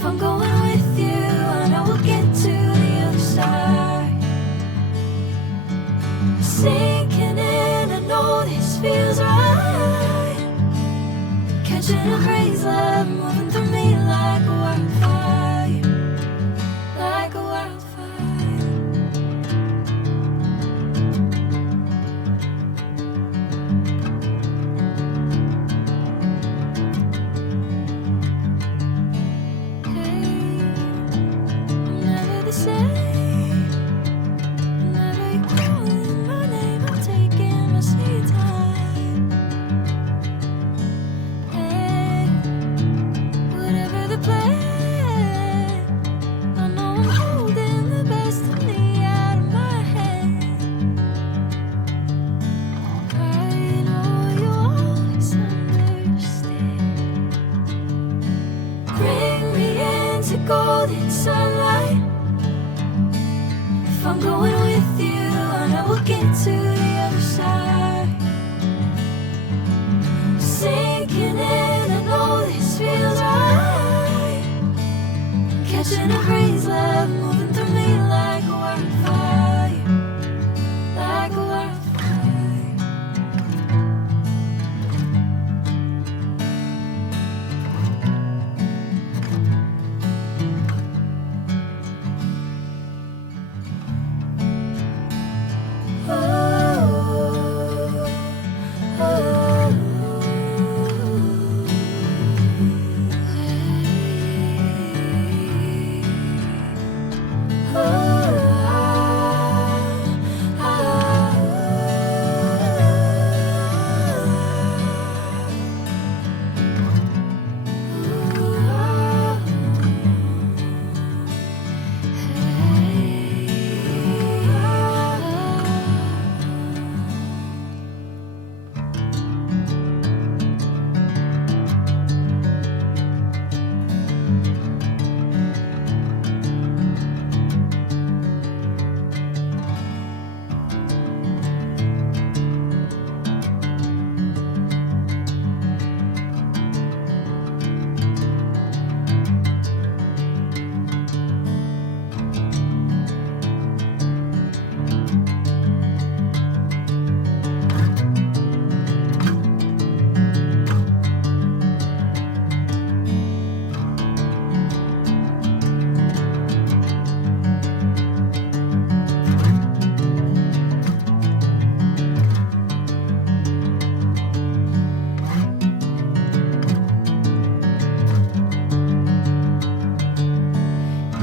If I'm going with you, I know we'll get to the other side. Sinking in, I know this feels right. Catching a crazy love moving through me like a wildfire, like a wildfire. Hey, I'm never the same. Whenever you're calling my name, I'm taking my sweet time. Hey, whatever the plan, I know I'm holding the best of me out of my hand. I know you always understand. Bring me into golden sunlight. If I'm going with you, I know we'll get to the other side. Sinking in, I know this feels right. Catching a crazy love moving through me like a wildfire, like a wildfire.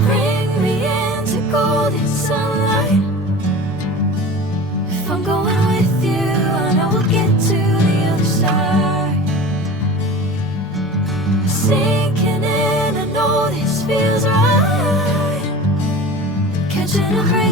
Bring me into golden sunlight. If I'm going with you, I know we'll get to the other side. Sinking in, I know this feels right. Catching a crazy